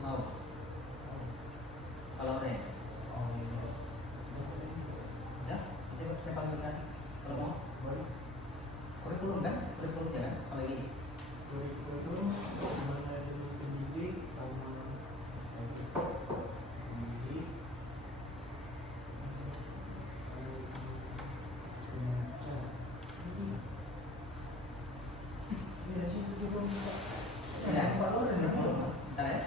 Mau. Kalau Ren. Udah, nanti saya panggilkan. Kalau mau, boleh. Kurikulum kan? Kurikulum jangan. Kalau ini. Kurikulum mana dulu pendidik sama pendidik. Ini ada situ juga. Ada. Bentar ya.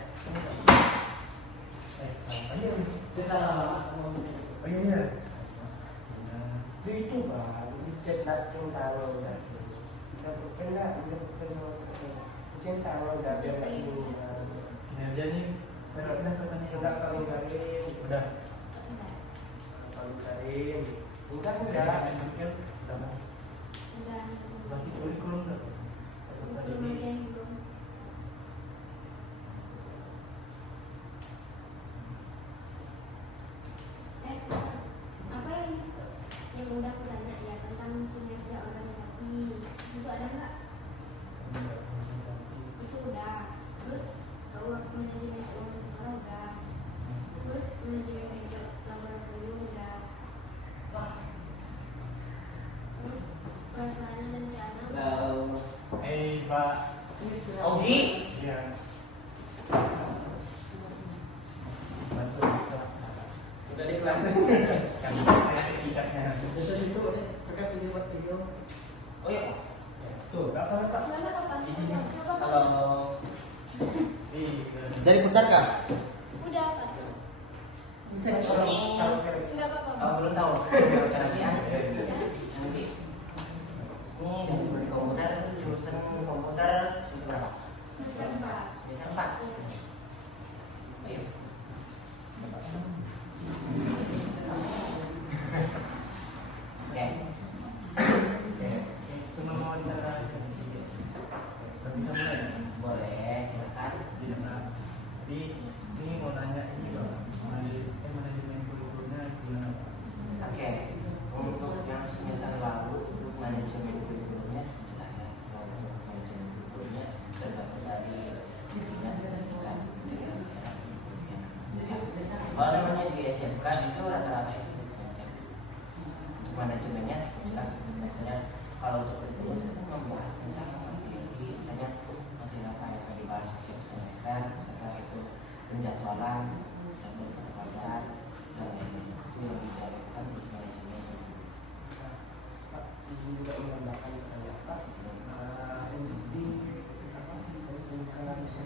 Sama aja. Kita oh iya. Itu Pak, cek datang tahu ya. Kita berkendak, kita berkendak seperti itu. Cinta kalau udah biar kayak ini. Jadi udah katanya udah kawin karin, udah kawin karin, udah udah mau. Berarti kurikulum nggak? Apa yang udah aku tanya ya tentang kinerja organisasi itu ada nggak? Itu udah. Terus kalau manajemen keuangan sekolah udah. Terus manajemen laboratorium udah. Terus pelaksanaan dan rencana. Halo. Pak. Ogi. Iya. Bantu di kelas. Udah di kelas. Kami tidaknya. Terus itu pakai video. Oh iya. Tuh, apa Pak? Nggak apa-apa. Nggak apa-apa. Kalau dari bentar kah? Udah Pak. Saya Nggak apa-apa. Oh, belum tahu. Nanti ya. Nanti. Ini dari komputer jurusan komputer semester berapa? Semester 4. Semester 4. Ayo. Oke. Cuma mau bicara bisa mulai? Boleh, silakan. Jadi ini mau nanya ini Bang, manajemen kurikulumnya gimana Pak? Oke. Untuk yang semester lalu itu manajemen kurikulumnya jelas ya. Untuk manajemen kurikulumnya tergantung dari dinas pendidikan daerah. Kalau namanya di SMK itu rata-rata itu untuk manajemennya jelas. Biasanya kalau untuk kurikulum itu membahas tentang materi, misalnya materi apa yang akan dibahas setiap semester, setelah itu penjadwalan, jadwal pelajaran dan lain-lain itu yang dijalankan di manajemen. Pak, ini juga menambahkan saya Pak, ini di SMK Nusa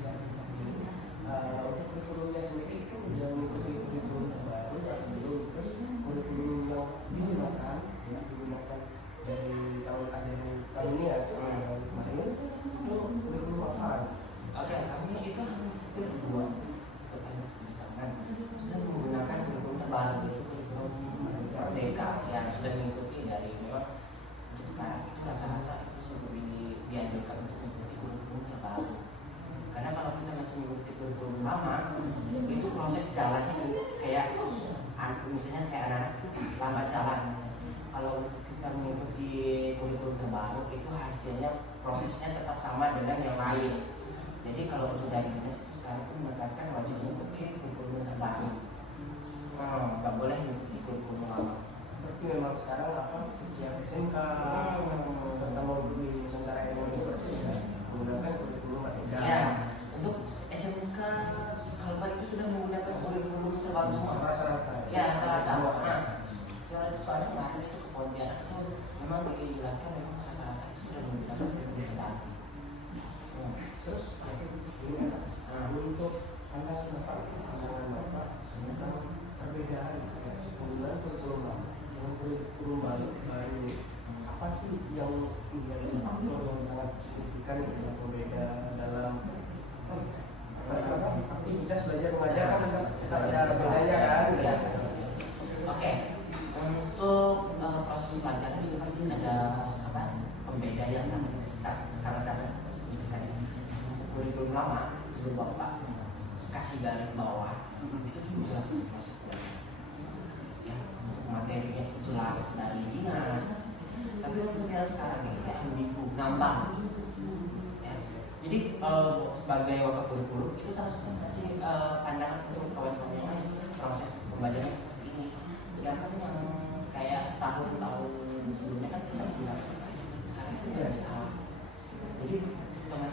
ini untuk kurikulumnya sendiri itu udah mengikuti kurikulum terbaru atau belum? Terus kurikulum yang digunakan dari tahun ini ya kemarin itu kurikulum apa? Oke, kami itu hampir 2 pertanyaan sudah menggunakan kurikulum terbaru yaitu kurikulum Merdeka yang sudah mengikuti dari memang untuk sekarang itu rata-rata itu sudah dianjurkan untuk mengikuti kurikulum terbaru. Karena kalau kita masih mengikuti kurikulum lama itu proses jalannya kayak misalnya kayak anak lambat jalan. Kalau kita mengikuti kurikulum terbaru itu hasilnya prosesnya tetap sama dengan yang lain. Jadi kalau untuk dari dinas itu sekarang itu menekankan wajib mengikuti kurikulum terbaru. Nggak boleh mengikuti kurikulum lama. Berarti memang sekarang apa setiap SMK terutama di Nusantara ini menggunakan kurikulum Merdeka. Ya, untuk SMK Kalbar itu sudah menggunakan kurikulum terbaru semua. Rata-rata. Ya, rata-rata. Nah, yang soalnya kemarin itu ke Pontianak itu memang dijelaskan memang rata-rata itu sudah menggunakan kurikulum terbaru. Terus ini untuk pandangan Bapak tentang perbedaan penggunaan kurikulum lama dengan kurikulum baru apa sih yang menjadi faktor yang sangat signifikan yang berbeda dalam aktivitas belajar mengajar kan tetap ada bedanya kan? Ya. Oke. Untuk proses pelajaran itu pasti ada pembeda yang sangat signifikan. Kurikulum lama itu Bapak kasih garis bawah itu cuma jelas proses belajar. Ya, untuk materinya jelas dari dinas. Tapi untuk yang sekarang itu kayak ambigu, ngambang. Ya. Jadi sebagai wakil kurikulum itu salah satu kasih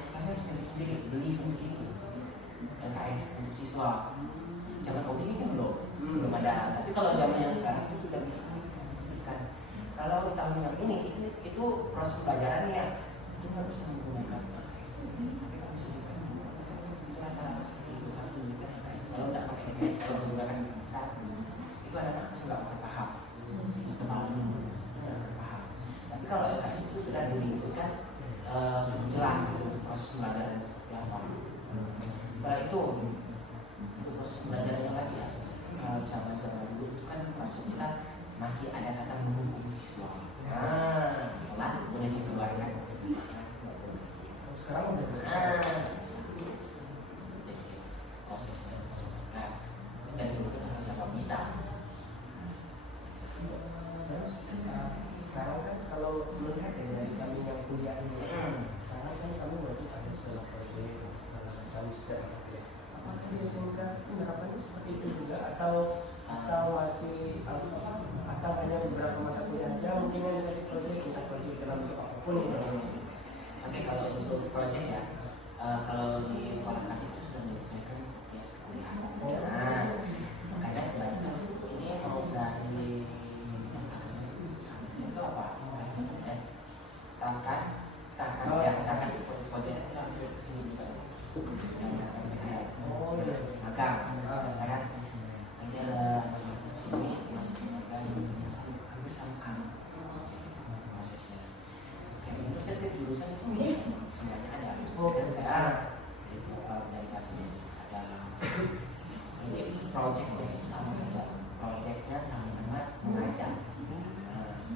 siswanya harus nyari sendiri, beli sendiri LKS untuk siswa. Zaman coding itu belum ada. Tapi kalau zaman yang sekarang itu sudah bisa dipastikan. Kalau tahun yang ini itu proses pembelajarannya itu nggak bisa menggunakan LKS. Tapi kalau misalkan rata-rata seperti itu harus menggunakan LKS. Kalau tidak pakai LKS, kalau menggunakan besar itu anak-anak nggak akan paham. Setebal nggak paham. Tapi kalau LKS itu sudah ditunjukkan cukup jelas gitu, proses pembelajaran seperti apa. Setelah itu untuk proses pembelajarannya lagi ya, zaman-zaman dulu itu kan maksud kita masih ada kata menghukum siswa. Nah, boleh dikeluarkan. Sekarang udah prosesnya sekarang dan itu harus apa bisa. Terus sekarang kan kalau melihat ya dari kami yang kuliah ini, sekarang kan kami wajib ada segala proyek, segala macam step. Apakah di SMK penerapannya seperti itu juga atau masih atau hanya beberapa mata kuliah aja mungkin yang dikasih proyek kita proyek dalam bentuk apapun itu. Oke, kalau untuk proyek ya, kalau di sekolah kami itu sudah menyelesaikan setiap kuliah. Nah, makanya kebanyakan ini mau dari itu apa? Setakat itu proyek itu hampir kesini juga. Magang, kan? Nanti ada sini masih magang, hampir sama prosesnya. Itu setiap jurusan itu sebenarnya ada. Dari dari kelasnya ada. Ini proyeknya itu sama aja. Proyeknya sama-sama mengajar.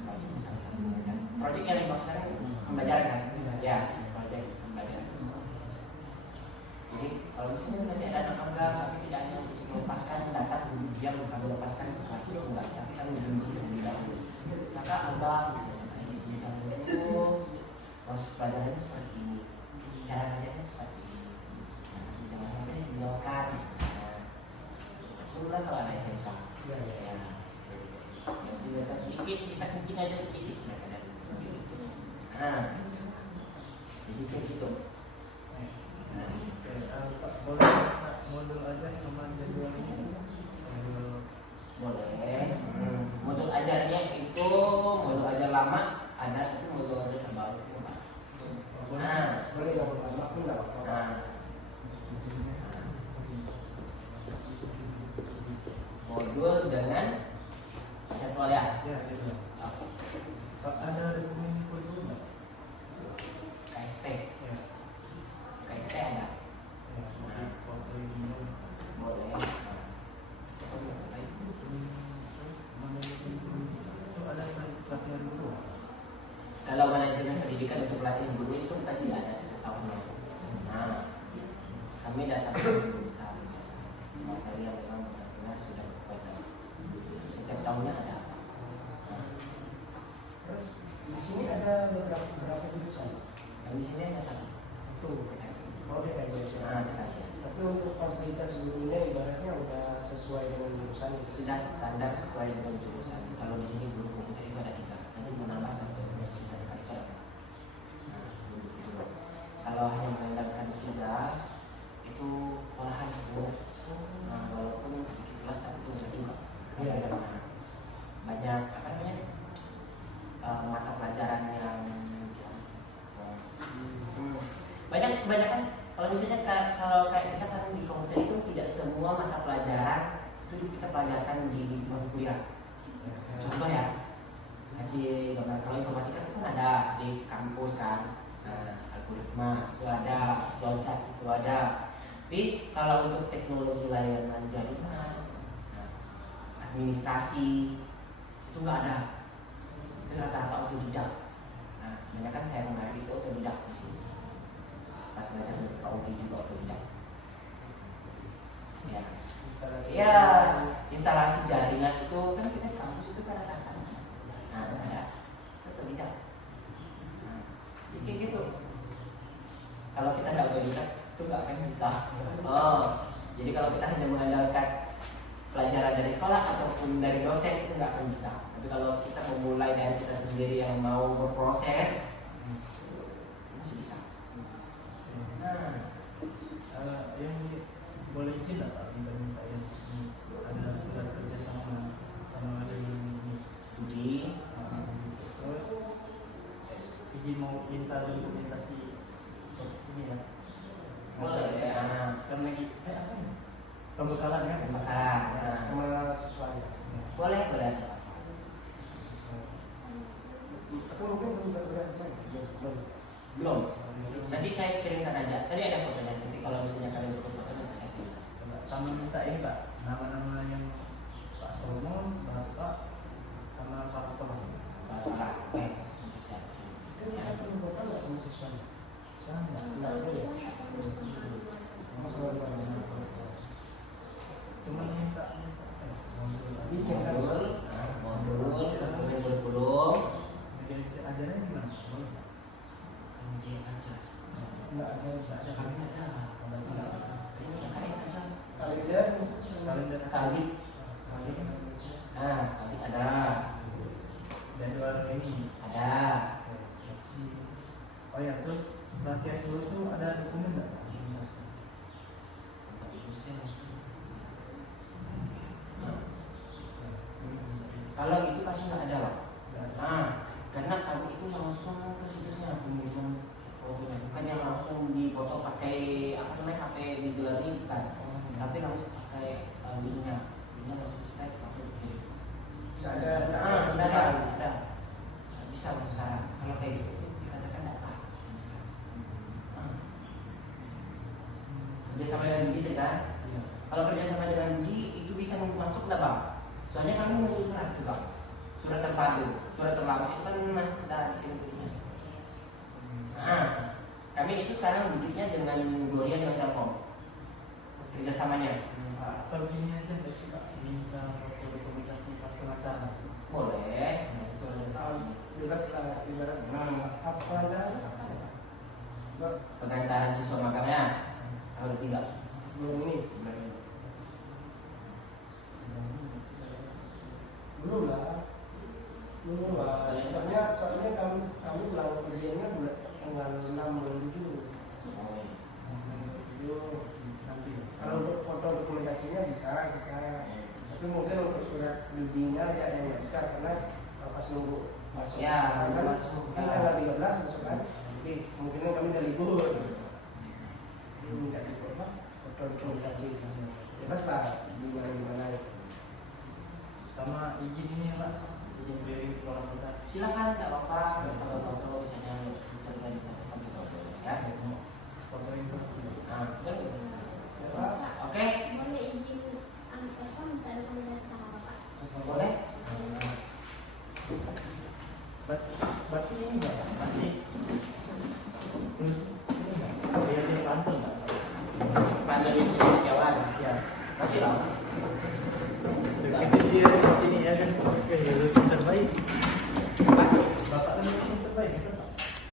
Proyeknya sama-sama mengajar. Proyek yang dimaksudkan pembelajaran kan? Ya, proyek pembelajaran. Jadi kalau misalnya nanti ada anak magang tapi tidak hanya untuk melepaskan data dia bukan melepaskan kelas itu enggak, tapi kan untuk lebih dahulu. Maka abang misalnya ini sebentar dulu proses pelajarannya seperti ini, cara ngajarnya seperti ini. Jangan sampai ditinggalkan. Sudah kalau ada SMK, ya. Jadi mereka sedikit, kita mungkin aja sedikit mereka dari sedikit. Nah, jadi kayak gitu. Pak, boleh modul ajar sama jadwal ini? Boleh. Modul ajarnya itu modul ajar lama ada, tapi modul ajar terbaru itu Pak. Nah, boleh nggak lama pun nggak apa-apa. nah, modul dengan jadwal ya. Ya, ya. Pak, ada rekening kodul nggak? KSP, Ya. KSP ada. Ya, foto ini. Boleh. Terus manajemen pendidikan itu ada pelatihan dulu. Kalau manajemen pendidikan untuk pelatihan guru itu pasti ada setiap tahunnya. Nah, kami datang ke guru besar materi yang memang benar-benar sudah berkualitas. Setiap tahunnya ada. Terus di sini ada berapa jurusan? Di sini ada satu. Oh, DKJ. Nah, DKJ. Tapi untuk fasilitas gurunya ibaratnya udah sesuai dengan jurusan itu. Sudah standar sesuai dengan jurusan. Kalau di sini guru komputer itu ada 3. Nanti menambah sampai 12 kali itu. Nah, gitu. Kalau hanya mengandalkan 3 itu olahan benar. Nah, walaupun sedikit kelas tapi itu benar juga. Iya. Banyak apa namanya mata pelajaran yang banyak kebanyakan kalau misalnya kalau kayak kita kan di komputer itu tidak semua mata pelajaran itu kita pelajarkan di kuliah. Contoh ya, ngaji gambar. Kalau informatika itu kan ada di kampus kan, algoritma itu ada, flowchart itu ada. Tapi kalau untuk teknologi layanan jaringan, administrasi itu nggak ada. Itu rata-rata otodidak. Nah, banyak kan saya kemarin itu otodidak di sini. Pas belajar di PAUD juga otodidak. Ya. Ya, instalasi jaringan itu kan kita di kampus itu kan ada. Nah, ada otodidak. Nah, jadi gitu. Kalau kita nggak otodidak itu nggak akan bisa. Oh, jadi kalau kita hanya mengandalkan pelajaran dari sekolah ataupun dari dosen itu nggak akan bisa. Tapi kalau kita memulai dari kita sendiri yang mau berproses, masih bisa. Yang boleh izin lah Pak, minta yang ini ada surat kerja sama dengan ini Budi. terus izin mau minta dokumentasi ini ya. Boleh ya. Kan lagi apa ya? Pembekalan ya, Pembekalan. Sama siswanya. Boleh. Atau mungkin belum terlihat saya. Belum. Nanti saya kirimkan aja. Tadi ada fotonya. Nanti kalau misalnya kalian butuh foto nanti saya kirimkan. coba sama minta ini Pak, nama-nama yang Pak Tomo, Bapak sama Pak Sekolah. Masalah. Oke. Nanti saya Kita perlu foto nggak sama siswanya? Sama. Nggak perlu. Masalah Cuma minta bikin kan? modul kurikulum. ajarannya gimana? Kemudian aja. Nggak ada. Kami ada. Ini udah KS aja. Kalender. Kali. Kali ada. Jadwal ini Ada. oh ya, terus latihan dulu tuh ada dokumen nggak? Kalau itu pasti nggak ada lah. Karena kamu itu langsung ke situsnya pemilihan fotonya, bukan yang langsung dipoto pakai apa namanya HP di galeri bukan, tapi langsung pakai linknya langsung straight langsung dikirim. Ada. Bisa sekarang. Kalau kayak gitu dikatakan tidak sah. Kerjasama dengan Budi kan? Kalau kerjasama dengan Budi itu bisa masuk nggak bang? Soalnya kami mau surat juga, surat terpadu, surat terlama itu kan masuk dari Dinas. Kami itu sekarang duduknya dengan Gloria dengan Telkom kerjasamanya. Atau gini aja nggak sih Pak, minta foto dokumentasi pas pengantaran. Boleh. Jelas lah, ibarat apa ada? Pengantaran siswa makamnya. Kalau tidak Belum ini. Belum lah. Soalnya kami pulang kerjanya bulan tanggal 6 bulan 7. Nanti Kalau untuk foto dokumentasinya bisa kita, tapi mungkin untuk surat bimbingnya ya ada yang nggak bisa karena pas nunggu masuk. Ya, kan masuk. kan tanggal 13 masuk kan. Jadi mungkin kami udah libur. Jadi minta di foto dokumentasi bebas lah gimana. sama izin ini ya Pak, izin clearing sekolah kita. Silakan, nggak apa-apa. Kalau foto misalnya kita dengan foto ya. Foto itu. Betul. Pak, Oke. boleh izin apa minta dokumentasi sama Bapak? Boleh. Berarti ini enggak ya? Masih terus ini enggak? Biasa pantun enggak? Pantun itu jawaban. Ya. Masih lah. Begitu dia di sini ya.